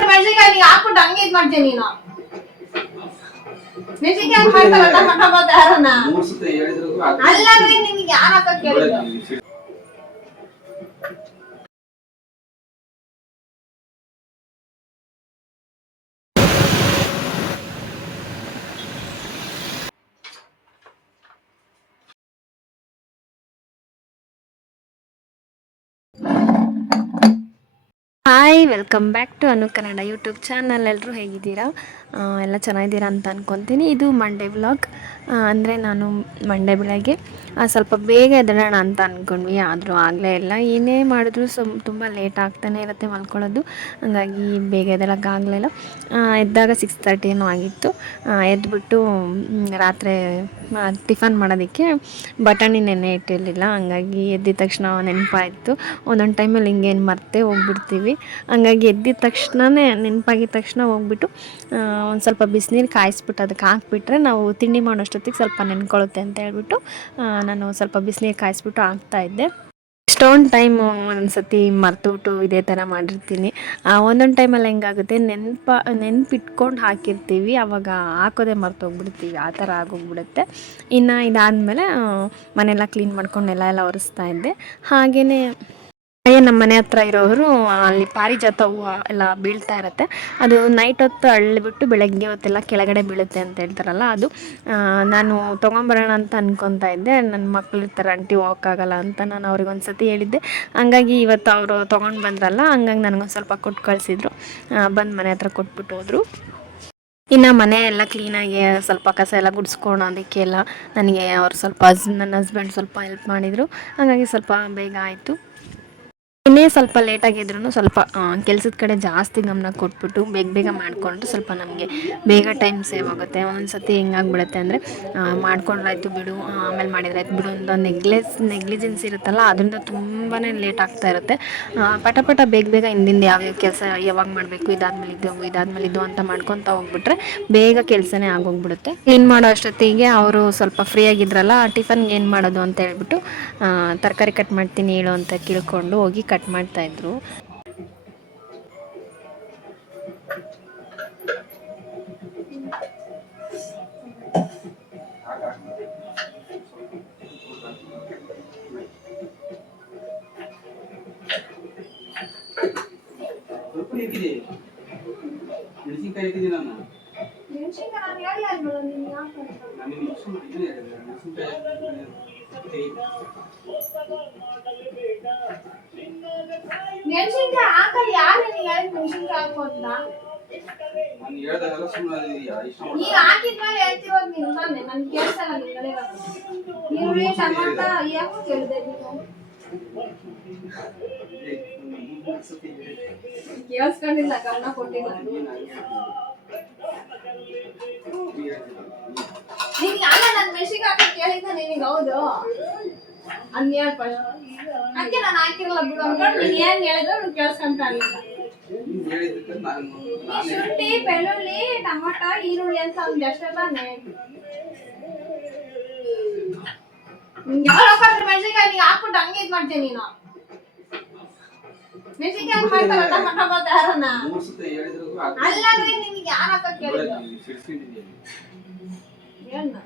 ಮೆಣಸಿನಕಾಯಿ ನೀ ಹಾಕ್ಬಿಟ್ಟು ಹಂಗೆ ಇದು ಮಾಡ್ತೀನಿ ನೀನು ಮೆಣಸಿನಕಾಯಿ ಮಾಡ್ತಾರ ಟೊಮಟೊ ಯಾರನ್ನ ಅಲ್ಲ ನಿನಗೆ ಯಾರು ಹಾಕಕ್ ಕೇಳಿದ್ರು hi welcome back to Anu Kannada YouTube channel. ಎಲ್ಲರೂ ಹೇಗಿದ್ದೀರಾ? ಎಲ್ಲ ಚೆನ್ನಾಗಿದ್ದೀರಾ ಅಂತ ಅಂದ್ಕೊತೀನಿ. ಇದು ಮಂಡೇ ವ್ಲಾಗ್. ಅಂದರೆ ನಾನು ಮಂಡೇ ಬೆಳಗ್ಗೆ ಸ್ವಲ್ಪ ಬೇಗ ಎದ್ದೇಳೋಣ ಅಂತ ಅಂದ್ಕೊಂಡ್ವಿ, ಆದರೂ ಆಗಲೇ ಇಲ್ಲ. ಏನೇ ಮಾಡಿದ್ರು ತುಂಬ ಲೇಟ್ ಆಗ್ತಾನೆ ಇರುತ್ತೆ ಮಲ್ಕೊಳ್ಳೋದು, ಹಾಗಾಗಿ ಬೇಗ ಎದ್ದೇಳೋಕ್ಕಾಗಲಿಲ್ಲ. ಎದ್ದಾಗ 6:30 ಏನೋ ಆಗಿತ್ತು. ಎದ್ಬಿಟ್ಟು ರಾತ್ರಿ ಟಿಫನ್ ಮಾಡೋದಕ್ಕೆ ಬಟಾಣಿ ನೆನೆ ಇಟ್ಟಿರಲಿಲ್ಲ, ಹಂಗಾಗಿ ಎದ್ದಿದ ತಕ್ಷಣ ನೆನಪಾಯಿತು. ಒಂದೊಂದು ಟೈಮಲ್ಲಿ ಹಿಂಗೇನು ಮರ್ತೇ ಹೋಗ್ಬಿಡ್ತೀವಿ, ಹಂಗಾಗಿ ಎದ್ದಿದ ತಕ್ಷಣವೇ ನೆನಪಾಗಿದ ತಕ್ಷಣ ಹೋಗ್ಬಿಟ್ಟು ಒಂದು ಸ್ವಲ್ಪ ಬಿಸಿನೀರು ಕಾಯಿಸ್ಬಿಟ್ಟು ಅದಕ್ಕೆ ಹಾಕ್ಬಿಟ್ರೆ ನಾವು ತಿಂಡಿ ಮಾಡೋಷ್ಟೊತ್ತಿಗೆ ಸ್ವಲ್ಪ ನೆನ್ಕೊಳ್ಳುತ್ತೆ ಅಂತ ಹೇಳ್ಬಿಟ್ಟು ನಾನು ಸ್ವಲ್ಪ ಬಿಸಿನೀರು ಕಾಯಿಸ್ಬಿಟ್ಟು ಹಾಕ್ತಾಯಿದ್ದೆ. ಎಷ್ಟೊಂದು ಟೈಮು ಒಂದೊಂದ್ಸತಿ ಮರ್ತುಬಿಟ್ಟು ಇದೇ ಥರ ಮಾಡಿರ್ತೀನಿ. ಒಂದೊಂದು ಟೈಮಲ್ಲಿ ಹೆಂಗಾಗುತ್ತೆ, ನೆನಪಿಟ್ಕೊಂಡು ಹಾಕಿರ್ತೀವಿ, ಆವಾಗ ಹಾಕೋದೇ ಮರ್ತೋಗ್ಬಿಡ್ತೀವಿ, ಆ ಥರ ಆಗೋಗ್ಬಿಡುತ್ತೆ. ಇನ್ನು ಇದಾದಮೇಲೆ ಮನೆಯೆಲ್ಲ ಕ್ಲೀನ್ ಮಾಡ್ಕೊಂಡು ಎಲ್ಲ ಒರೆಸ್ತಾ ಇದ್ದೆ. ಹಾಗೆಯೇ ನಮ್ಮ ಮನೆ ಹತ್ರ ಇರೋರು ಅಲ್ಲಿ ಪಾರಿಜಾತ ಹೂವು ಎಲ್ಲ ಬೀಳ್ತಾ ಇರುತ್ತೆ. ಅದು ನೈಟ್ ಹೊತ್ತು ಅಳ್ಳಿಬಿಟ್ಟು ಬೆಳಗ್ಗೆ ಹೊತ್ತೆಲ್ಲ ಕೆಳಗಡೆ ಬೀಳುತ್ತೆ ಅಂತ ಹೇಳ್ತಾರಲ್ಲ, ಅದು ನಾನು ತೊಗೊಂಬರೋಣ ಅಂತ ಅನ್ಕೊತಾ ಇದ್ದೆ. ನನ್ನ ಮಕ್ಳು ಇರ್ತಾರೆ, ಆಂಟಿ ಹೋಗೋಕ್ಕಾಗಲ್ಲ ಅಂತ ನಾನು ಅವ್ರಿಗೆ ಒಂದು ಸತಿ ಹೇಳಿದ್ದೆ. ಹಂಗಾಗಿ ಇವತ್ತು ಅವರು ತೊಗೊಂಡು ಬಂದ್ರಲ್ಲ, ಹಂಗಾಗಿ ನನಗೊಂದು ಸ್ವಲ್ಪ ಕೊಟ್ಟು ಕಳಿಸಿದ್ರು. ಬಂದು ಮನೆ ಹತ್ರ ಕೊಟ್ಬಿಟ್ಟು ಹೋದರು. ಇನ್ನು ಮನೆ ಎಲ್ಲ ಕ್ಲೀನಾಗಿ ಸ್ವಲ್ಪ ಕಸ ಎಲ್ಲ ಗುಡಿಸ್ಕೊಳೋದಕ್ಕೆಲ್ಲ ನನಗೆ ಅವ್ರು ಸ್ವಲ್ಪ ನನ್ನ ಹಸ್ಬೆಂಡ್ ಸ್ವಲ್ಪ ಹೆಲ್ಪ್ ಮಾಡಿದರು, ಹಾಗಾಗಿ ಸ್ವಲ್ಪ ಬೇಗ ಆಯಿತು. ಇನ್ನೇ ಸ್ವಲ್ಪ ಲೇಟಾಗಿದ್ರೂ ಸ್ವಲ್ಪ ಕೆಲಸದ ಕಡೆ ಜಾಸ್ತಿ ಗಮನ ಕೊಟ್ಬಿಟ್ಟು ಬೇಗ ಮಾಡಿಕೊಂಡ್ರೆ ಸ್ವಲ್ಪ ನಮಗೆ ಬೇಗ ಟೈಮ್ ಸೇವ್ ಆಗುತ್ತೆ. ಒಂದೊಂದು ಸತಿ ಹೆಂಗಾಗ್ಬಿಡುತ್ತೆ ಅಂದರೆ ಮಾಡ್ಕೊಂಡ್ರಾಯ್ತು ಬಿಡು, ಆಮೇಲೆ ಮಾಡಿದ್ರಾಯ್ತು ಬಿಡು ಅಂತ ನೆಗ್ಲಿಜೆನ್ಸ್ ಇರುತ್ತಲ್ಲ, ಅದರಿಂದ ತುಂಬಾ ಲೇಟ್ ಆಗ್ತಾ ಇರುತ್ತೆ. ಪಟ ಬೇಗ ಹಿಂದಿಂದ ಯಾವ್ಯಾವ ಕೆಲಸ ಯಾವಾಗ ಮಾಡಬೇಕು, ಇದಾದ್ಮೇಲೆ ಇದು ಅಂತ ಮಾಡ್ಕೊತಾ ಹೋಗ್ಬಿಟ್ರೆ ಬೇಗ ಕೆಲಸನೇ ಆಗೋಗ್ಬಿಡುತ್ತೆ. ಕ್ಲೀನ್ ಮಾಡೋ ಅಷ್ಟೊತ್ತಿಗೆ ಅವರು ಸ್ವಲ್ಪ ಫ್ರೀ ಆಗಿದ್ರಲ್ಲ, ಟಿಫನ್ಗೆ ಏನು ಮಾಡೋದು ಅಂತ ಹೇಳ್ಬಿಟ್ಟು ತರಕಾರಿ ಕಟ್ ಮಾಡ್ತೀನಿ ಹೇಳು ಅಂತ ಕೇಳ್ಕೊಂಡು ಹೋಗಿ ಕಟ್ ಮಾಡ್ತಾಯಿದ್ರು. ಮೆಣಸಿನಕಾಯಿ ಹಾಕಲ್ಲ, ಯಾರು ನಿನಗೆ ಹೇಳಿದ್ ಮೆಣಸಿನಕಾಯಿ ಹಾಕು ಅಂತ? ಈಗ ಹಾಕಿದ್ಮೇಲೆ ಹೇಳ್ತಿರೋದು ನೀನು ತಾನೆ, ನನ್ಗೆ ಕೇಳಿಸಲ್ಲ. ನಿನ್ನ ಈರುಳ್ಳಿ ಟೊಮಾಟೊ ಯಾಕೋ ಕೇಳಿದೆ ನೀನು? ಕೇಳಿಸ್ಕೊಂಡಿಲ್ಲ, ಗಮನ ಕೊಟ್ಟಿಲ್ಲ. ನಿನ್ಗೆ ಅಲ್ಲ, ನಾನು ಮೆಣಸಿನಕಾಯಿ ಹಾಕಿ ಕೇಳಿದ್ದೆ ನಿನಗೆ. ಹೌದು, ಅದ್ ಹೇಳ್ ಫಸ್ಟ್. ಅದಕ್ಕೆ ನಾನು ಹಾಕಿರಲ್ಲ ಬಿಡು ಅಂದ್ಕೊಂಡು ನೀನು ಏನು ಹೇಳಿದ್ರು ನೀನು ಕೇಳಿಸ್ಕೊಂತ ಆಗಿಲ್ಲ. ಶುಂಠಿ, ಬೆಳ್ಳುಳ್ಳಿ, ಟೊಮಾಟೊ, ಈರುಳ್ಳಿ ಅಂತ ಒಂದು ಅಷ್ಟೇ ತಾನೆ. ನಿಂಗೆ ಯಾರು ಹಾಕಿದ್ರೆ ಮೆಣಸಿನಕಾಯಿ ನೀ ಹಾಕ್ಬಿಟ್ಟು ಹಂಗೆ ಇದು ಮಾಡ್ತೀನಿ ನೀನು. ಮೆಣಸಿನಕಾಯಿ ಮಾಡ್ತಾರ ಟೊಮಾಟೊ ಯಾರನ್ನ ಅಲ್ಲ ನಿನಗೆ ಯಾರು ಹಾಕಕ್ ಕೇಳಿದ್ರು? ಏನು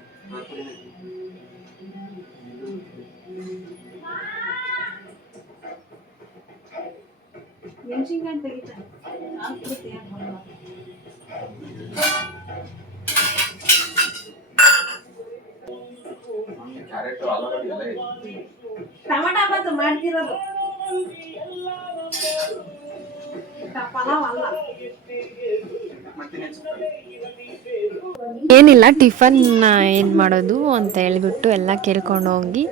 ಮೆಣಸಿನಕಾಯಿ ತೆಗಿತಾರೆ ಟೊಮಾಟೊ ಬಾತು ಮಾಡ್ತಿರೋದು, ಪಲಾವ್ ಅಲ್ಲ. ಏನಿಲ್ಲ, ಟಿಫನ್ ಏನು ಮಾಡೋದು ಅಂತ ಹೇಳಿಬಿಟ್ಟು ಎಲ್ಲ ಕೇಳ್ಕೊಂಡು ಹೋಗಿ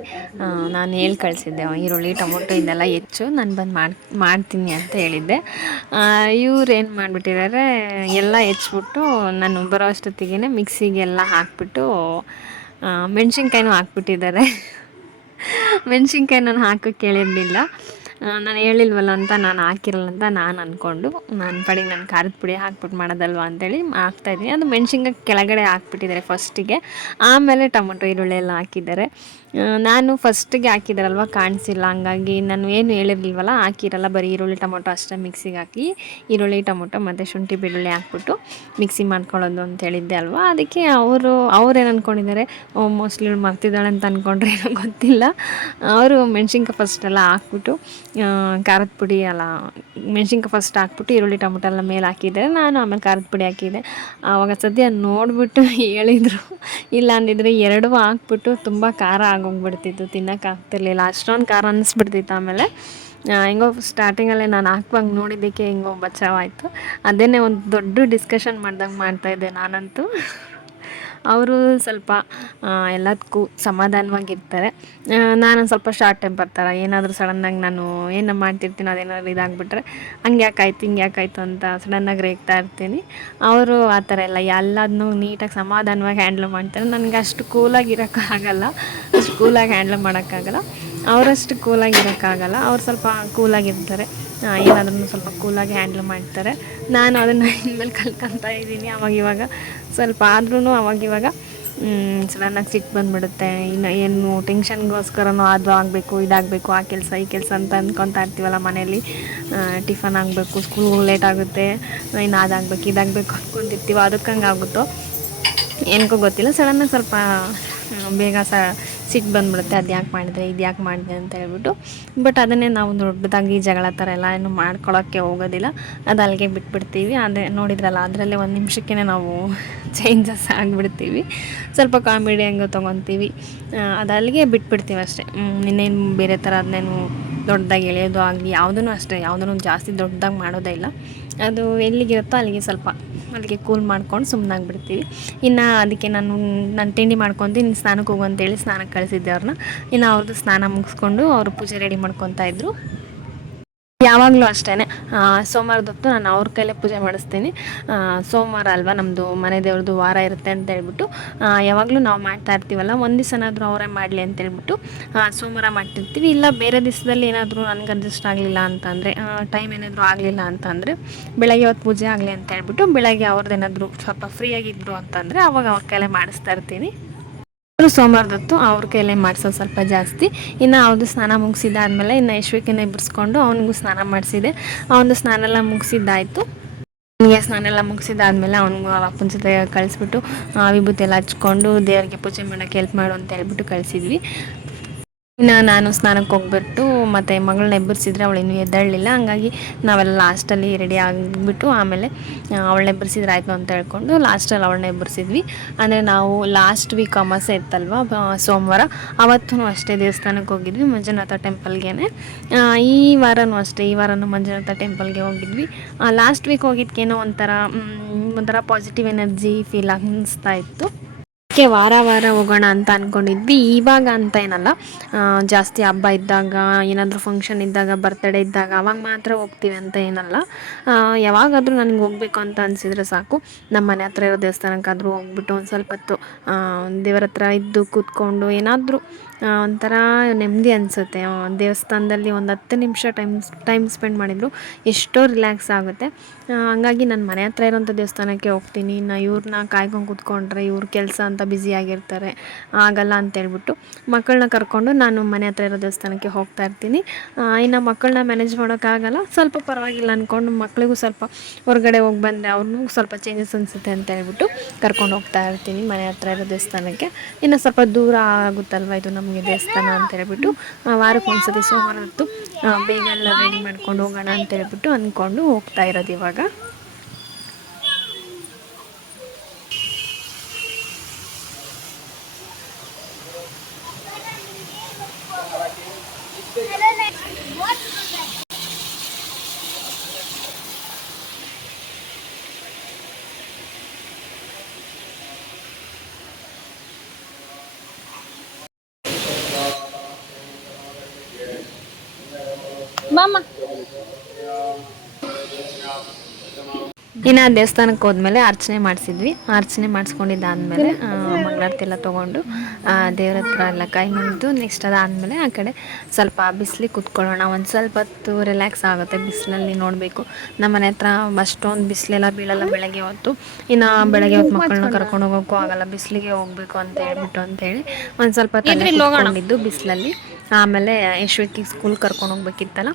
ನಾನು ಹೇಳಿ ಕಳಿಸಿದ್ದೆ, ಈರುಳ್ಳಿ ಟೊಮೊಟೊ ಇದೆಲ್ಲ ಹೆಚ್ಚು, ನಾನು ಬಂದು ಮಾಡ್ತೀನಿ ಅಂತ ಹೇಳಿದ್ದೆ. ಇವ್ರು ಏನು ಮಾಡಿಬಿಟ್ಟಿದ್ದಾರೆ, ಎಲ್ಲ ಹೆಚ್ಚಿಬಿಟ್ಟು ನಾನು ಬರೋ ಅಷ್ಟೊತ್ತಿಗೆ ಮಿಕ್ಸಿಗೆಲ್ಲ ಹಾಕ್ಬಿಟ್ಟು ಮೆಣಸಿನ್ಕಾಯಿನೂ ಹಾಕ್ಬಿಟ್ಟಿದ್ದಾರೆ. ಮೆಣಸಿನ್ಕಾಯಿ ನಾನು ಹಾಕೋಕ್ಕೆ ಕೇಳಿರಲಿಲ್ಲ, ನಾನು ಹೇಳಿಲ್ವಲ್ಲ ಅಂತ ನಾನು ಹಾಕಿರಲ್ಲ ಅಂತ ನಾನು ಅಂದ್ಕೊಂಡು ನನ್ನ ಪಡೆಗೆ ನಾನು ಖಾರದ ಪುಡಿ ಹಾಕ್ಬಿಟ್ಟು ಮಾಡೋದಲ್ವ ಅಂತೇಳಿ ಹಾಕ್ತಾಯಿದ್ದೀನಿ. ಅದು ಮೆಣ್ಸಿನ್ಕಾಯಿ ಕೆಳಗಡೆ ಹಾಕ್ಬಿಟ್ಟಿದ್ದಾರೆ ಫಸ್ಟಿಗೆ, ಆಮೇಲೆ ಟೊಮೊಟೊ ಈರುಳ್ಳಿ ಎಲ್ಲ ಹಾಕಿದ್ದಾರೆ. ನಾನು ಫಸ್ಟಿಗೆ ಹಾಕಿದ್ದಾರಲ್ವ ಕಾಣಿಸಿಲ್ಲ, ಹಂಗಾಗಿ ನಾನು ಏನು ಹೇಳಿರ್ಲಿಲ್ವಲ್ಲ ಹಾಕಿರಲ್ಲ, ಬರೀ ಈರುಳ್ಳಿ ಟೊಮೊಟೊ ಅಷ್ಟೇ ಮಿಕ್ಸಿಗೆ ಹಾಕಿ ಈರುಳ್ಳಿ ಟೊಮೊಟೊ ಮತ್ತು ಶುಂಠಿ ಬೆಳ್ಳುಳ್ಳಿ ಹಾಕ್ಬಿಟ್ಟು ಮಿಕ್ಸಿ ಮಾಡ್ಕೊಳ್ಳೋದು ಅಂತ ಹೇಳಿದ್ದೆ ಅಲ್ವಾ. ಅದಕ್ಕೆ ಅವ್ರೇನು ಅಂದ್ಕೊಂಡಿದ್ದಾರೆ, ಮೋಸ್ಟ್ಲಿ ಇವಳು ಮರ್ತಿದ್ದಾಳೆ ಅಂತ ಅಂದ್ಕೊಂಡ್ರೆ ಏನೋ ಗೊತ್ತಿಲ್ಲ. ಅವರು ಮೆಣ್ಸಿನ್ಕಾಯಿ ಫಸ್ಟೆಲ್ಲ ಹಾಕ್ಬಿಟ್ಟು ಖಾರದ ಪುಡಿ ಎಲ್ಲ ಮೆಣ್ಸಿನ್ಕಾಯಿ ಫಸ್ಟ್ ಹಾಕ್ಬಿಟ್ಟು ಈರುಳ್ಳಿ ಟೊಮೊಟೊ ಎಲ್ಲ ಮೇಲೆ ಹಾಕಿದ್ದಾರೆ. ನಾನು ಆಮೇಲೆ ಖಾರದ ಪುಡಿ ಹಾಕಿದ್ದೆ. ಆವಾಗ ಸದ್ಯ ನೋಡಿಬಿಟ್ಟು ಹೇಳಿದರು, ಇಲ್ಲ ಅಂದಿದ್ರೆ ಎರಡೂ ಹಾಕ್ಬಿಟ್ಟು ತುಂಬ ಖಾರ ಆಗೋಗ್ಬಿಡ್ತಿತ್ತು, ತಿನ್ನೋಕ್ಕಾಗ್ತಿರ್ಲಿಲ್ಲ, ಅಷ್ಟೊಂದು ಖಾರ ಅನ್ನಿಸ್ಬಿಡ್ತಿತ್ತು. ಆಮೇಲೆ ಹೆಂಗೋ ಸ್ಟಾರ್ಟಿಂಗಲ್ಲೇ ನಾನು ಹಾಕುವಾಗ ನೋಡಿದ್ದಕ್ಕೆ ಹೆಂಗೋ ಬಚಾವಾಯಿತು. ಅದನ್ನೇ ಒಂದು ದೊಡ್ಡ ಡಿಸ್ಕಷನ್ ಮಾಡ್ದಂಗೆ ಮಾಡ್ತಾಯಿದ್ದೆ ನಾನಂತೂ. ಅವರು ಸ್ವಲ್ಪ ಎಲ್ಲದಕ್ಕೂ ಸಮಾಧಾನವಾಗಿರ್ತಾರೆ. ನಾನೊಂದು ಸ್ವಲ್ಪ ಶಾರ್ಟ್ ಟೆಂಪರ್ ಥರ, ಏನಾದರೂ ಸಡನ್ನಾಗಿ ನಾನು ಏನು ಮಾಡ್ತಿರ್ತೀನೋ ಅದೇನಾದ್ರು ಇದಾಗ್ಬಿಟ್ರೆ ಹಂಗೆ ಯಾಕಾಯ್ತು ಹಿಂಗೆ ಯಾಕಾಯ್ತು ಅಂತ ಸಡನ್ನಾಗಿ ರೇಗ್ತಾ ಇರ್ತೀನಿ. ಅವರು ಆ ಥರ ಎಲ್ಲದನ್ನೂ ನೀಟಾಗಿ ಸಮಾಧಾನವಾಗಿ ಹ್ಯಾಂಡ್ಲ್ ಮಾಡ್ತಾರೆ. ನನಗೆ ಅಷ್ಟು ಕೂಲಾಗಿರೋಕ್ಕಾಗಲ್ಲ, ಅಷ್ಟು ಕೂಲಾಗಿ ಹ್ಯಾಂಡ್ಲ್ ಮಾಡೋಕ್ಕಾಗಲ್ಲ. ಅವರಷ್ಟು ಕೂಲಾಗಿರೋಕ್ಕಾಗಲ್ಲ, ಅವ್ರು ಸ್ವಲ್ಪ ಕೂಲಾಗಿರ್ತಾರೆ, ಏನಾದ್ರೂ ಸ್ವಲ್ಪ ಕೂಲಾಗಿ ಹ್ಯಾಂಡ್ಲ್ ಮಾಡ್ತಾರೆ. ನಾನು ಅದನ್ನು ಇನ್ಮೇಲೆ ಕಲ್ತ್ಕೊತಾ ಇದ್ದೀನಿ. ಅವಾಗಿವಾಗ ಸ್ವಲ್ಪ ಆದ್ರೂ ಅವಾಗಿವಾಗ ಸಡನ್ನಾಗಿ ಸಿಟ್ಟು ಬಂದುಬಿಡುತ್ತೆ. ಇನ್ನು ಏನು ಟೆನ್ಷನ್ಗೋಸ್ಕರನೋ ಅದು ಆಗಬೇಕು ಇದಾಗಬೇಕು ಆ ಕೆಲಸ ಈ ಕೆಲಸ ಅಂತ ಅಂದ್ಕೊತಾ ಇರ್ತೀವಲ್ಲ ಮನೇಲಿ. ಟಿಫನ್ ಆಗಬೇಕು, ಸ್ಕೂಲ್ಗೆ ಲೇಟ್ ಆಗುತ್ತೆ, ಇನ್ನು ಅದಾಗಬೇಕು ಇದಾಗಬೇಕು ಅಂದ್ಕೊಂಡಿರ್ತೀವೋ, ಅದಕ್ಕೆ ಹಂಗೆ ಆಗುತ್ತೋ ಏನಕ್ಕೂ ಗೊತ್ತಿಲ್ಲ. ಸಡನ್ನಾಗಿ ಸ್ವಲ್ಪ ಬೇಗ ಸಿಟ್ಟು ಬಂದುಬಿಡುತ್ತೆ, ಅದು ಯಾಕೆ ಮಾಡಿದೆ ಇದು ಯಾಕೆ ಮಾಡಿದೆ ಅಂತ ಹೇಳ್ಬಿಟ್ಟು. ಬಟ್ ಅದನ್ನೇ ನಾವು ದೊಡ್ಡದಾಗಿ ಜಗಳ ಥರ ಎಲ್ಲ ಏನು ಮಾಡ್ಕೊಳ್ಳೋಕ್ಕೆ ಹೋಗೋದಿಲ್ಲ, ಅದು ಅಲ್ಲಿಗೆ ಬಿಟ್ಬಿಡ್ತೀವಿ. ಅದೇ ನೋಡಿದ್ರಲ್ಲ, ಅದರಲ್ಲೇ ಒಂದು ನಿಮಿಷಕ್ಕೇ ನಾವು ಚೇಂಜಸ್ ಆಗಿಬಿಡ್ತೀವಿ, ಸ್ವಲ್ಪ ಕಾಮಿಡಿ ಹಂಗೆ ತೊಗೊತೀವಿ, ಅದು ಅಲ್ಲಿಗೆ ಬಿಟ್ಬಿಡ್ತೀವಿ ಅಷ್ಟೇ. ಇನ್ನೇನು ಬೇರೆ ಥರ ಅದನ್ನೇನು ದೊಡ್ಡದಾಗಿ ಎಳೆಯೋದು ಆಗಲಿ ಯಾವುದೂ ಅಷ್ಟೇ, ಯಾವುದೂ ಜಾಸ್ತಿ ದೊಡ್ಡದಾಗಿ ಮಾಡೋದೇ ಇಲ್ಲ. ಅದು ಎಲ್ಲಿಗಿರುತ್ತೋ ಅಲ್ಲಿಗೆ ಸ್ವಲ್ಪ ಅಲ್ಲಿಗೆ ಕೂಲ್ ಮಾಡ್ಕೊಂಡು ಸುಮ್ಮನಾಗ್ಬಿಡ್ತೀವಿ. ಇನ್ನು ಅದಕ್ಕೆ ನಾನು ತಿಂಡಿ ಮಾಡ್ಕೊತೀನಿ, ಸ್ನಾನಕ್ಕೆ ಹೋಗು ಅಂತೇಳಿ ಸ್ನಾನಕ್ಕೆ ಕಳಿಸಿದ್ದೆ ಅವ್ರನ್ನ. ಇನ್ನು ಅವ್ರದ್ದು ಸ್ನಾನ ಮುಗಿಸ್ಕೊಂಡು ಅವರು ಪೂಜೆ ರೆಡಿ ಮಾಡ್ಕೊತಾಯಿದ್ರು. ಯಾವಾಗಲೂ ಅಷ್ಟೇ, ಸೋಮವಾರದ ಹೊತ್ತು ನಾನು ಅವ್ರ ಕೈಲೇ ಪೂಜೆ ಮಾಡಿಸ್ತೀನಿ. ಸೋಮವಾರ ಅಲ್ವಾ ನಮ್ಮದು ಮನೆ ದೇವ್ರದ್ದು ವಾರ ಇರುತ್ತೆ ಅಂತ ಹೇಳ್ಬಿಟ್ಟು ಯಾವಾಗಲೂ ನಾವು ಮಾಡ್ತಾ ಇರ್ತೀವಲ್ಲ, ಒಂದು ದಿವಸನಾದರೂ ಅವರೇ ಮಾಡಲಿ ಅಂತೇಳ್ಬಿಟ್ಟು ಸೋಮವಾರ ಮಾಡ್ತಿರ್ತೀವಿ. ಇಲ್ಲ ಬೇರೆ ದಿವಸದಲ್ಲಿ ಏನಾದರೂ ನನಗೆ ಅಡ್ಜಸ್ಟ್ ಆಗಲಿಲ್ಲ ಅಂತಂದರೆ, ಟೈಮ್ ಏನಾದರೂ ಆಗಲಿಲ್ಲ ಅಂತಂದರೆ, ಬೆಳಗ್ಗೆ ಹೊತ್ತು ಪೂಜೆ ಆಗಲಿ ಅಂತ ಹೇಳ್ಬಿಟ್ಟು ಬೆಳಗ್ಗೆ ಅವ್ರದ್ದೇನಾದರೂ ಸ್ವಲ್ಪ ಫ್ರೀಯಾಗಿದ್ದರು ಅಂತಂದರೆ ಆವಾಗ ಅವ್ರ ಕೈಲೇ ಮಾಡಿಸ್ತಾ ಇರ್ತೀನಿ. ಸೋಮವಾರದ ಹೊತ್ತು ಅವ್ರ ಕೈಲೇ ಮಾಡಿಸೋದು ಸ್ವಲ್ಪ ಜಾಸ್ತಿ. ಇನ್ನು ಅವ್ರದ್ದು ಸ್ನಾನ ಮುಗಿಸಿದ್ದಾದಮೇಲೆ ಇನ್ನು ಯಶ್ವಿಕನ ಎಬ್ಬರಿಸ್ಕೊಂಡು ಅವನಿಗೂ ಸ್ನಾನ ಮಾಡಿಸಿದೆ. ಅವನದು ಸ್ನಾನ ಎಲ್ಲ ಮುಗಿಸಿದ್ದಾಯಿತು. ನನಗೆ ಸ್ನಾನ ಎಲ್ಲ ಮುಗಿಸಿದ್ದಾದಮೇಲೆ ಅವನಿಗೂ ಅಪ್ಪನ ಜೊತೆ ಕಳಿಸ್ಬಿಟ್ಟು ವಿಭೂತಿ ಎಲ್ಲ ಹಚ್ಕೊಂಡು ದೇವರಿಗೆ ಪೂಜೆ ಮಾಡೋಕ್ಕೆ ಹೆಲ್ಪ್ ಮಾಡು ಅಂತ ಹೇಳ್ಬಿಟ್ಟು ಕಳಿಸಿದ್ವಿ. ಇನ್ನು ನಾನು ಸ್ನಾನಕ್ಕೆ ಹೋಗ್ಬಿಟ್ಟು ಮತ್ತು ಮಗಳನ್ನ ಎಬ್ಬರಿಸಿದ್ರೆ ಅವಳು ಇನ್ನೂ ಎದ್ದೇಳಲಿಲ್ಲ, ಹಂಗಾಗಿ ನಾವೆಲ್ಲ ಲಾಸ್ಟಲ್ಲಿ ರೆಡಿ ಆಗಿಬಿಟ್ಟು ಆಮೇಲೆ ಅವಳನ್ನ ಎಬ್ಬರಿಸಿದ್ರೆ ಆಯಿತು ಅಂತ ಹೇಳ್ಕೊಂಡು ಲಾಸ್ಟಲ್ಲಿ ಅವಳನ್ನ ಎಬ್ಬರಿಸಿದ್ವಿ. ಅಂದರೆ ನಾವು ಲಾಸ್ಟ್ ವೀಕ್ ಅಮಾವಾಸ್ಯೆ ಇತ್ತಲ್ವ ಸೋಮವಾರ, ಅವತ್ತೂ ಅಷ್ಟೇ ದೇವಸ್ಥಾನಕ್ಕೆ ಹೋಗಿದ್ವಿ, ಮಂಜುನಾಥ ಟೆಂಪಲ್ಗೆ. ಈ ವಾರನೂ ಅಷ್ಟೇ, ಈ ವಾರನೂ ಮಂಜುನಾಥ ಟೆಂಪಲ್ಗೆ ಹೋಗಿದ್ವಿ. ಲಾಸ್ಟ್ ವೀಕ್ ಹೋಗಿದ್ದಕ್ಕೇನೋ ಒಂಥರ ಪಾಸಿಟಿವ್ ಎನರ್ಜಿ ಫೀಲ್ ಅನ್ನಿಸ್ತಾ ಇತ್ತು. ವಾರ ವಾರ ಹೋಗೋಣ ಅಂತ ಅಂದ್ಕೊಂಡಿದ್ವಿ. ಇವಾಗ ಅಂತ ಏನಲ್ಲ, ಜಾಸ್ತಿ ಹಬ್ಬ ಇದ್ದಾಗ, ಏನಾದರೂ ಫಂಕ್ಷನ್ ಇದ್ದಾಗ, ಬರ್ತಡೇ ಇದ್ದಾಗ ಅವಾಗ ಮಾತ್ರ ಹೋಗ್ತೀವಿ ಅಂತ ಏನಲ್ಲ. ಯಾವಾಗಾದರೂ ನನಗೆ ಹೋಗಬೇಕು ಅಂತ ಅನಿಸಿದರೆ ಸಾಕು, ನಮ್ಮ ಮನೆ ಹತ್ರ ಇರೋ ದೇವಸ್ಥಾನಕ್ಕಾದರೂ ಹೋಗ್ಬಿಟ್ಟು ಒಂದು ಸ್ವಲ್ಪ ಹೊತ್ತು ದೇವರ ಹತ್ರ ಇದ್ದು ಕೂತ್ಕೊಂಡು ಏನಾದರೂ ಒಂಥರ ನೆಮ್ಮದಿ ಅನಿಸುತ್ತೆ. ದೇವಸ್ಥಾನದಲ್ಲಿ ಒಂದು 10 ನಿಮಿಷ ಟೈಮ್ ಸ್ಪೆಂಡ್ ಮಾಡಿದ್ರು ಎಷ್ಟೋ ರಿಲ್ಯಾಕ್ಸ್ ಆಗುತ್ತೆ. ಹಂಗಾಗಿ ನಾನು ಮನೆ ಹತ್ರ ಇರೋಂಥ ದೇವಸ್ಥಾನಕ್ಕೆ ಹೋಗ್ತೀನಿ. ಇನ್ನು ಇವ್ರನ್ನ ಕಾಯ್ಕೊಂಡು ಕೂತ್ಕೊಂಡ್ರೆ ಇವ್ರ ಕೆಲಸ ಅಂತ ಬ್ಯುಸಿಯಾಗಿರ್ತಾರೆ, ಆಗಲ್ಲ ಅಂತೇಳ್ಬಿಟ್ಟು ಮಕ್ಕಳನ್ನ ಕರ್ಕೊಂಡು ನಾನು ಮನೆ ಹತ್ರ ಇರೋ ದೇವಸ್ಥಾನಕ್ಕೆ ಹೋಗ್ತಾ ಇರ್ತೀನಿ. ಇನ್ನು ಮಕ್ಕಳನ್ನ ಮ್ಯಾನೇಜ್ ಮಾಡೋಕ್ಕಾಗಲ್ಲ, ಸ್ವಲ್ಪ ಪರವಾಗಿಲ್ಲ ಅಂದ್ಕೊಂಡು ಮಕ್ಕಳಿಗೂ ಸ್ವಲ್ಪ ಹೊರಗಡೆ ಹೋಗಿ ಬಂದರೆ ಅವ್ರಿಗೂ ಸ್ವಲ್ಪ ಚೇಂಜಸ್ ಅನಿಸುತ್ತೆ ಅಂತ ಹೇಳ್ಬಿಟ್ಟು ಕರ್ಕೊಂಡು ಹೋಗ್ತಾ ಇರ್ತೀನಿ ಮನೆ ಹತ್ರ ಇರೋ ದೇವಸ್ಥಾನಕ್ಕೆ. ಇನ್ನು ಸ್ವಲ್ಪ ದೂರ ಆಗುತ್ತಲ್ವ ಇದು ನಮಗೆ ದೇವಸ್ಥಾನ ಅಂತ ಹೇಳ್ಬಿಟ್ಟು ವಾರಕ್ಕೆ ಒಂದ್ಸತಿ ಸೋಮವಾರ ಹೊತ್ತು ಬೇಗ ಎಲ್ಲ ರೆಡಿ ಮಾಡ್ಕೊಂಡು ಹೋಗೋಣ ಅಂತ ಹೇಳ್ಬಿಟ್ಟು ಅಂದ್ಕೊಂಡು ಹೋಗ್ತಾ ಇರೋದು ಇವಾಗ. ಇನ್ನು ದೇವಸ್ಥಾನಕ್ಕೆ ಹೋದ್ಮೇಲೆ ಅರ್ಚನೆ ಮಾಡಿಸಿದ್ವಿ. ಅರ್ಚನೆ ಮಾಡಿಸ್ಕೊಂಡಿದ್ದಾದಮೇಲೆ ಮಂಗಳಾರತಿ ಎಲ್ಲ ತೊಗೊಂಡು ದೇವ್ರ ಹತ್ರ ಎಲ್ಲ ಕೈ ಮುಗಿದು ನೆಕ್ಸ್ಟ್ ಅದಾದಮೇಲೆ ಆ ಕಡೆ ಸ್ವಲ್ಪ ಬಿಸಿಲಿಗೆ ಕೂತ್ಕೊಳ್ಳೋಣ, ಒಂದು ಸ್ವಲ್ಪ ಹೊತ್ತು ರಿಲ್ಯಾಕ್ಸ್ ಆಗುತ್ತೆ. ಬಿಸಿಲಲ್ಲಿ ನೋಡಬೇಕು, ನಮ್ಮ ಮನೆ ಹತ್ರ ಅಷ್ಟೊಂದು ಬಿಸಿಲೆಲ್ಲ ಬೀಳಲ್ಲ ಬೆಳಗ್ಗೆ ಹೊತ್ತು. ಇನ್ನು ಬೆಳಗ್ಗೆ ಹೊತ್ತು ಮಕ್ಕಳನ್ನ ಕರ್ಕೊಂಡು ಹೋಗೋಕ್ಕೂ ಆಗಲ್ಲ, ಬಿಸಿಲಿಗೆ ಹೋಗಬೇಕು ಅಂತ ಹೇಳಿ ಒಂದು ಸ್ವಲ್ಪ ಕೂತ್ಕೊಂಡಿದ್ದು ಬಿಸಿಲಲ್ಲಿ. ಆಮೇಲೆ ಯಶ್ವಿಕಿಗೆ ಸ್ಕೂಲ್ ಕರ್ಕೊಂಡು ಹೋಗ್ಬೇಕಿತ್ತಲ್ಲ,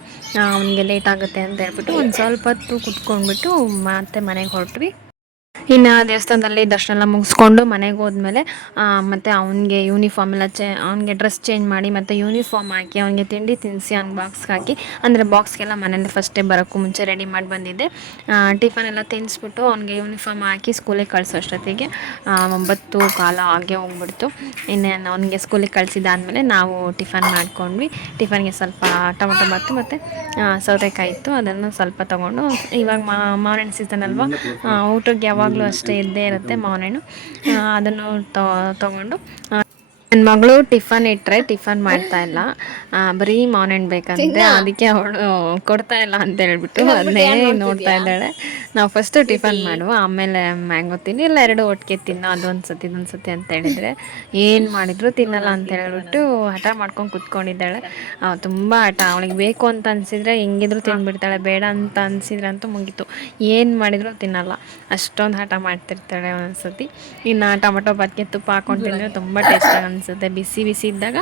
ಅವನಿಗೆ ಲೇಟ್ ಆಗುತ್ತೆ ಅಂತ ಹೇಳ್ಬಿಟ್ಟು ಒಂದು ಸ್ವಲ್ಪ ಹೊತ್ತು ಕುತ್ಕೊಂಡ್ಬಿಟ್ಟು ಮತ್ತೆ ಮನೆಗೆ ಹೊರಟ್ವಿ. ಇನ್ನು ದೇವಸ್ಥಾನದಲ್ಲಿ ದರ್ಶನ ಎಲ್ಲ ಮುಗಿಸ್ಕೊಂಡು ಮನೆಗೆ ಹೋದ್ಮೇಲೆ ಮತ್ತು ಅವನಿಗೆ ಯೂನಿಫಾರ್ಮ್ ಎಲ್ಲ ಅವ್ನಿಗೆ ಡ್ರೆಸ್ ಚೇಂಜ್ ಮಾಡಿ ಮತ್ತು ಯೂನಿಫಾರ್ಮ್ ಹಾಕಿ ಅವನಿಗೆ ತಿಂಡಿ ತಿನ್ನಿಸಿ ಅವ್ನಿಗೆ ಬಾಕ್ಸ್ಗೆ ಹಾಕಿ, ಅಂದರೆ ಬಾಕ್ಸ್ಗೆಲ್ಲ ಮನೇಲಿ ಫಸ್ಟೇ ಬರೋಕ್ಕೂ ಮುಂಚೆ ರೆಡಿ ಮಾಡಿ ಬಂದಿದ್ದೆ. ಟಿಫನ್ ಎಲ್ಲ ತಿನ್ನಿಸ್ಬಿಟ್ಟು ಅವ್ನಿಗೆ ಯೂನಿಫಾರ್ಮ್ ಹಾಕಿ ಸ್ಕೂಲಿಗೆ ಕಳಿಸೋ ಅಷ್ಟೊತ್ತಿಗೆ 9:15 ಹಾಗೆ ಹೋಗ್ಬಿಡ್ತು. ಇನ್ನೇನು ಅವನಿಗೆ ಸ್ಕೂಲಿಗೆ ಕಳಿಸಿದಾದ್ಮೇಲೆ ನಾವು ಟಿಫನ್ ಮಾಡ್ಕೊಂಡ್ವಿ. ಟಿಫನ್ಗೆ ಸ್ವಲ್ಪ ಟೊಮೊಟೊ ಬಾತು ಮತ್ತು ಸೌತೆಕಾಯಿ ಇತ್ತು, ಅದನ್ನು ಸ್ವಲ್ಪ ತೊಗೊಂಡು, ಇವಾಗ ಮಾವಿನ ಸೀಸನ್ ಅಲ್ವಾ, ಊಟಕ್ಕೆ ಯಾವಾಗಲೂ ಅಷ್ಟೇ ಇದ್ದೇ ಇರುತ್ತೆ ಮಾವಿನಣ್ಣು. ಅದನ್ನು ತೊಗೊಂಡು ನನ್ನ ಮಗಳು ಟಿಫನ್ ಇಟ್ಟರೆ ಟಿಫನ್ ಮಾಡ್ತಾಯಿಲ್ಲ, ಬರೀ ಮಾವಿನಣ್ಣು ಬೇಕಂತೆ. ಅದಕ್ಕೆ ಅವಳು ಕೊಡ್ತಾ ಇಲ್ಲ ಅಂತ ಹೇಳ್ಬಿಟ್ಟು ಅದನ್ನೇ ನೋಡ್ತಾ ಇದ್ದಾಳೆ. ನಾವು ಫಸ್ಟು ಟಿಫನ್ ಮಾಡುವ, ಆಮೇಲೆ ಮ್ಯಾಂಗೋ ತಿನ್ನಿ, ಇಲ್ಲ 2 ಒಟ್ಟಿಗೆ ತಿನ್ನೋ, ಅದೊಂದು ಸತಿ ಅಂತ ಹೇಳಿದರೆ ಏನು ಮಾಡಿದ್ರು ತಿನ್ನಲ್ಲ ಅಂತ ಹೇಳ್ಬಿಟ್ಟು ಹಠ ಮಾಡ್ಕೊಂಡು ಕುತ್ಕೊಂಡಿದ್ದಾಳೆ. ತುಂಬ ಹಠ, ಅವಳಿಗೆ ಬೇಕು ಅಂತ ಅನಿಸಿದರೆ ಹೆಂಗಿದ್ರು ತಿಂದ್ಬಿಡ್ತಾಳೆ, ಬೇಡ ಅಂತ ಅನಿಸಿದ್ರೆ ಅಂತೂ ಮುಗೀತು, ಏನು ಮಾಡಿದರೂ ತಿನ್ನಲ್ಲ, ಅಷ್ಟೊಂದು ಹಠ ಮಾಡ್ತಿರ್ತಾಳೆ ಒಂದೊಂದ್ಸತಿ. ಇನ್ನು ಟೊಮೊಟೊ ಬಾತ್ಗೆ ತುಪ್ಪ ಹಾಕ್ಕೊಂಡು ತಿಂದರೆ ತುಂಬ ಟೇಸ್ಟಾಗಿ ಅನಿಸುತ್ತೆ. ಬಿಸಿ ಇದ್ದಾಗ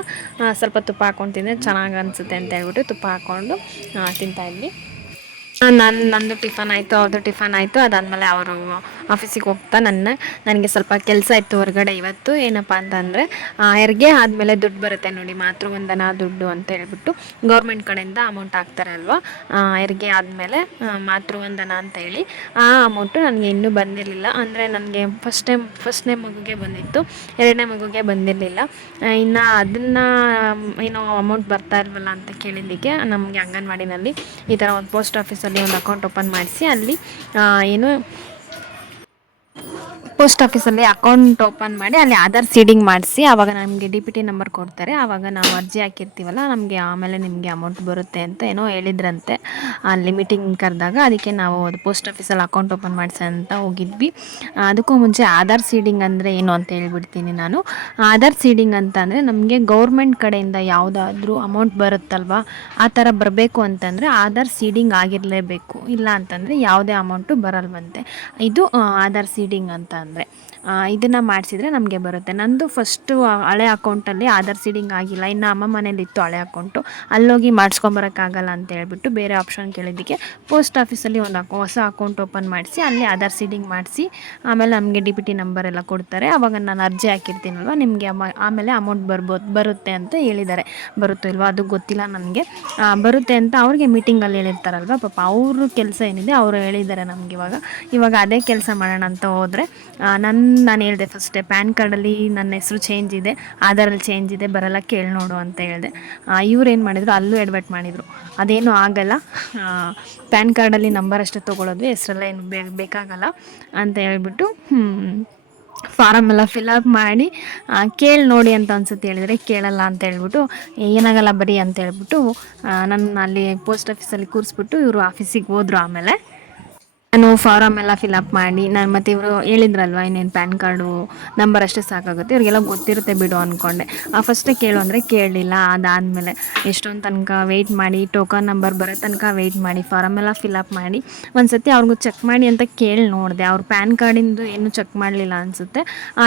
ಸ್ವಲ್ಪ ತುಪ್ಪ ಹಾಕ್ಕೊಂಡು ತಿಂದರೆ ಚೆನ್ನಾಗಿ ಅನಿಸುತ್ತೆ ಅಂತ ಹೇಳ್ಬಿಟ್ಟು ತುಪ್ಪ ಹಾಕ್ಕೊಂಡು ತಿಂತಾಯಿದ್ವಿ. ನಂದು ಟಿಫನ್ ಆಯಿತು, ಅವ್ರದ್ದು ಟಿಫನ್ ಆಯಿತು. ಅದಾದಮೇಲೆ ಅವರು ಆಫೀಸಿಗೆ ಹೋಗ್ತಾ ನನಗೆ ಸ್ವಲ್ಪ ಕೆಲಸ ಇತ್ತು ಹೊರಗಡೆ ಇವತ್ತು. ಏನಪ್ಪ ಅಂತಂದರೆ ಹೆರಿಗೆ ಆದಮೇಲೆ ದುಡ್ಡು ಬರುತ್ತೆ ನೋಡಿ, ಮಾತೃವಂದನಾ ದುಡ್ಡು ಅಂತ ಹೇಳ್ಬಿಟ್ಟು ಗೌರ್ಮೆಂಟ್ ಕಡೆಯಿಂದ ಅಮೌಂಟ್ ಹಾಕ್ತಾರೆ ಅಲ್ವಾ, ಹೆರಿಗೆ ಆದಮೇಲೆ ಮಾತೃವಂದನಾ ಅಂತ ಹೇಳಿ. ಆ ಅಮೌಂಟು ನನಗೆ ಇನ್ನೂ ಬಂದಿರಲಿಲ್ಲ. ಅಂದರೆ ನನಗೆ ಫಸ್ಟ್ನೇ ಮಗುಗೆ ಬಂದಿತ್ತು, 2ನೇ ಮಗುಗೆ ಬಂದಿರಲಿಲ್ಲ. ಇನ್ನು ಅದನ್ನು ಏನೋ ಅಮೌಂಟ್ ಬರ್ತಾ ಇಲ್ವಲ್ಲ ಅಂತ ಕೇಳಿದ್ದಕ್ಕೆ ನಮಗೆ ಅಂಗನವಾಡಿನಲ್ಲಿ ಈ ಥರ ಒಂದು ಪೋಸ್ಟ್ ಆಫೀಸಲ್ಲಿ ಒಂದು ಅಕೌಂಟ್ ಓಪನ್ ಮಾಡಿಸಿ, ಅಲ್ಲಿ ಪೋಸ್ಟ್ ಆಫೀಸಲ್ಲಿ ಅಕೌಂಟ್ ಓಪನ್ ಮಾಡಿ ಅಲ್ಲಿ ಆಧಾರ್ ಸೀಡಿಂಗ್ ಮಾಡಿಸಿ, ಆವಾಗ ನಮಗೆ DPT ನಂಬರ್ ಕೊಡ್ತಾರೆ. ಆವಾಗ ನಾವು ಅರ್ಜಿ ಹಾಕಿರ್ತೀವಲ್ಲ, ನಮಗೆ ಆಮೇಲೆ ನಿಮಗೆ ಅಮೌಂಟ್ ಬರುತ್ತೆ ಅಂತ ಏನೋ ಹೇಳಿದ್ರಂತೆ ಅಲ್ಲಿ ಮೀಟಿಂಗ್ ಕರೆದಾಗ. ಅದಕ್ಕೆ ನಾವು ಅದು ಪೋಸ್ಟ್ ಆಫೀಸಲ್ಲಿ ಅಕೌಂಟ್ ಓಪನ್ ಮಾಡಿಸಿ ಅಂತ ಹೋಗಿದ್ವಿ. ಅದಕ್ಕೂ ಮುಂಚೆ ಆಧಾರ್ ಸೀಡಿಂಗ್ ಅಂದರೆ ಏನು ಅಂತ ಹೇಳ್ಬಿಡ್ತೀನಿ ನಾನು. ಆಧಾರ್ ಸೀಡಿಂಗ್ ಅಂತ ಅಂದರೆ ನಮಗೆ ಗೌರ್ಮೆಂಟ್ ಕಡೆಯಿಂದ ಯಾವುದಾದ್ರೂ ಅಮೌಂಟ್ ಬರುತ್ತಲ್ವ, ಆ ಥರ ಬರಬೇಕು ಅಂತಂದರೆ ಆಧಾರ್ ಸೀಡಿಂಗ್ ಆಗಿರಲೇಬೇಕು, ಇಲ್ಲ ಅಂತಂದರೆ ಯಾವುದೇ ಅಮೌಂಟು ಬರಲ್ವಂತೆ. ಇದು ಆಧಾರ್ ಸೀಡಿಂಗ್ ಅಂತ ಅಂದರೆ ಇದನ್ನು ಮಾಡಿಸಿದ್ರೆ ನಮಗೆ ಬರುತ್ತೆ. ನಂದು ಫಸ್ಟು ಹಳೆ ಅಕೌಂಟಲ್ಲಿ ಆಧಾರ್ ಸೀಡಿಂಗ್ ಆಗಿಲ್ಲ, ಇನ್ನು ಅಮ್ಮ ಮನೇಲಿತ್ತು ಹಳೆ ಅಕೌಂಟು, ಅಲ್ಲೋಗಿ ಮಾಡಿಸ್ಕೊಂಬರೋಕ್ಕಾಗಲ್ಲ ಅಂತ ಹೇಳ್ಬಿಟ್ಟು ಬೇರೆ ಆಪ್ಷನ್ ಕೇಳಿದ್ದಕ್ಕೆ ಪೋಸ್ಟ್ ಆಫೀಸಲ್ಲಿ ಒಂದು ಹೊಸ ಅಕೌಂಟ್ ಓಪನ್ ಮಾಡಿಸಿ ಅಲ್ಲಿ ಆಧಾರ್ ಸೀಡಿಂಗ್ ಮಾಡಿಸಿ, ಆಮೇಲೆ ನಮಗೆ DPT ನಂಬರ್ ಎಲ್ಲ ಕೊಡ್ತಾರೆ. ಆವಾಗ ನಾನು ಅರ್ಜಿ ಹಾಕಿರ್ತೀನಲ್ವ, ನಿಮಗೆ ಆಮೇಲೆ ಅಮೌಂಟ್ ಬರುತ್ತೆ ಅಂತ ಹೇಳಿದ್ದಾರೆ. ಬರುತ್ತೋ ಇಲ್ವಾ ಅದು ಗೊತ್ತಿಲ್ಲ ನನಗೆ, ಬರುತ್ತೆ ಅಂತ ಅವ್ರಿಗೆ ಮೀಟಿಂಗಲ್ಲಿ ಹೇಳಿರ್ತಾರಲ್ವ, ಪಾಪ ಅವರು ಕೆಲಸ ಏನಿದೆ ಅವರು ಹೇಳಿದ್ದಾರೆ ನಮ್ಗೆ. ಇವಾಗ ಅದೇ ಕೆಲಸ ಮಾಡೋಣ ಅಂತ ಹೋದರೆ ನಾನು ಹೇಳಿದೆ ಫಸ್ಟೇ ಪ್ಯಾನ್ ಕಾರ್ಡಲ್ಲಿ ನನ್ನ ಹೆಸರು ಚೇಂಜ್ ಇದೆ, ಆಧಾರಲ್ಲಿ ಚೇಂಜ್ ಇದೆ, ಬರಲ್ಲ ಕೇಳಿ ನೋಡು ಅಂತ ಹೇಳಿದೆ. ಇವ್ರು ಏನು ಮಾಡಿದರು, ಅಲ್ಲೂ ಎಡ್ವರ್ಟ್ ಮಾಡಿದರು, ಅದೇನು ಆಗಲ್ಲ, ಪ್ಯಾನ್ ಕಾರ್ಡಲ್ಲಿ ನಂಬರ್ ಅಷ್ಟೇ ತೊಗೊಳೋದು, ಹೆಸರೆಲ್ಲ ಏನು ಬೇಕಾಗಲ್ಲ ಅಂತ ಹೇಳ್ಬಿಟ್ಟು ಫಾರಮ್ ಎಲ್ಲ ಫಿಲಪ್ ಮಾಡಿ ಕೇಳಿ ನೋಡಿ ಅಂತ ಅನ್ಸುತ್ತೆ ಹೇಳಿದರೆ, ಕೇಳಲ್ಲ ಅಂತ ಹೇಳ್ಬಿಟ್ಟು ಏನಾಗಲ್ಲ ಬರೀ ಅಂತ ಹೇಳ್ಬಿಟ್ಟು ನನ್ನ ಅಲ್ಲಿ ಪೋಸ್ಟ್ ಆಫೀಸಲ್ಲಿ ಕೂರಿಸ್ಬಿಟ್ಟು ಇವರು ಆಫೀಸಿಗೆ ಹೋದರು. ಆಮೇಲೆ ನಾನು ಫಾರಮ್ ಎಲ್ಲ ಫಿಲಪ್ ಮಾಡಿ ಮತ್ತು ಇವರು ಹೇಳಿದ್ರಲ್ವ ಇನ್ನೇನು ಪ್ಯಾನ್ ಕಾರ್ಡು ನಂಬರ್ ಅಷ್ಟೇ ಸಾಕಾಗುತ್ತೆ, ಇವ್ರಿಗೆಲ್ಲ ಗೊತ್ತಿರುತ್ತೆ ಬಿಡು ಅಂದ್ಕೊಂಡೆ. ಫಸ್ಟೇ ಕೇಳು ಅಂದರೆ ಕೇಳಲಿಲ್ಲ. ಅದಾದಮೇಲೆ ಎಷ್ಟೊಂದು ತನಕ ವೆಯ್ಟ್ ಮಾಡಿ, ಟೋಕನ್ ನಂಬರ್ ಬರೋ ತನಕ ವೆಯ್ಟ್ ಮಾಡಿ, ಫಾರಮ್ ಎಲ್ಲ ಫಿಲಪ್ ಮಾಡಿ ಒಂದು ಸತಿ ಅವ್ರಿಗೂ ಚೆಕ್ ಮಾಡಿ ಅಂತ ಕೇಳಿ ನೋಡಿದೆ. ಅವ್ರು ಪ್ಯಾನ್ ಕಾರ್ಡಿಂದು ಏನು ಚೆಕ್ ಮಾಡಲಿಲ್ಲ ಅನಿಸುತ್ತೆ,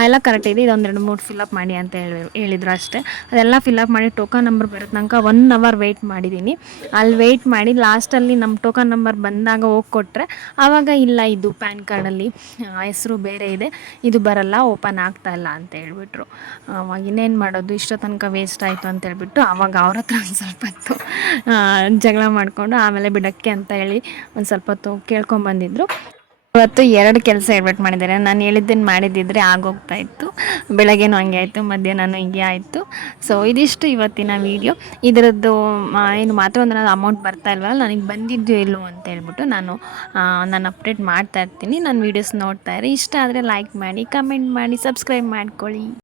ಎಲ್ಲ ಕರೆಕ್ಟ್ ಇದೆ, ಇದೊಂದು 2-3 ಫಿಲಪ್ ಮಾಡಿ ಅಂತ ಹೇಳಿದ್ರು ಅಷ್ಟೇ. ಅದೆಲ್ಲ ಫಿಲಪ್ ಮಾಡಿ ಟೋಕನ್ ನಂಬರ್ ಬರೋ ತನಕ 1 ಅವರ್ ವೆಯ್ಟ್ ಮಾಡಿದ್ದೀನಿ. ಅಲ್ಲಿ ವೆಯ್ಟ್ ಮಾಡಿ ಲಾಸ್ಟಲ್ಲಿ ನಮ್ಮ ಟೋಕನ್ ನಂಬರ್ ಬಂದಾಗ ಹೋಗಿ ಕೊಟ್ಟರೆ ಆವಾಗ ಇಲ್ಲ, ಇದು ಪ್ಯಾನ್ ಕಾರ್ಡಲ್ಲಿ ಹೆಸರು ಬೇರೆ ಇದೆ, ಇದು ಬರಲ್ಲ, ಓಪನ್ ಆಗ್ತಾಯಿಲ್ಲ ಅಂತ ಹೇಳ್ಬಿಟ್ರು. ಅವಾಗ ಇನ್ನೇನು ಮಾಡೋದು, ಇಷ್ಟೋ ತನಕ ವೇಸ್ಟ್ ಆಯಿತು ಅಂತ ಹೇಳ್ಬಿಟ್ಟು ಆವಾಗ ಅವ್ರ ಹತ್ರ ಒಂದು ಸ್ವಲ್ಪ ಹೊತ್ತು ಜಗಳ ಮಾಡಿಕೊಂಡು ಆಮೇಲೆ ಬಿಡೋಕ್ಕೆ ಅಂತ ಹೇಳಿ ಒಂದು ಸ್ವಲ್ಪ ಹೊತ್ತು ಕೇಳ್ಕೊಂಬಂದಿದ್ರು. ಇವತ್ತು 2 ಕೆಲಸ ಎಡ್ವರ್ಟ್ ಮಾಡಿದ್ದಾರೆ. ನಾನು ಹೇಳಿದ್ದನ್ನು ಮಾಡಿದ್ದಿದ್ರೆ ಆಗೋಗ್ತಾ ಇತ್ತು. ಬೆಳಗ್ಗೆನೂ ಹಂಗೆ ಆಯಿತು, ಮಧ್ಯಾಹ್ನನೂ ಹೀಗೆ ಆಯಿತು. ಸೊ ಇದಿಷ್ಟು ಇವತ್ತಿನ ವೀಡಿಯೋ. ಇದರದ್ದು ಏನು ಮಾತ್ರ ಒಂದು ಅಮೌಂಟ್ ಬರ್ತಾ ಇಲ್ವಲ್ಲ, ನನಗೆ ಬಂದಿದ್ದು ಎಲ್ಲೋ ಅಂತ ಹೇಳ್ಬಿಟ್ಟು ನಾನು ಅಪ್ಡೇಟ್ ಮಾಡ್ತಾ ಇರ್ತೀನಿ. ನನ್ನ ವೀಡಿಯೋಸ್ ನೋಡ್ತಾ ಇರಿ. ಇಷ್ಟ ಆದರೆ ಲೈಕ್ ಮಾಡಿ, ಕಮೆಂಟ್ ಮಾಡಿ, ಸಬ್ಸ್ಕ್ರೈಬ್ ಮಾಡ್ಕೊಳ್ಳಿ.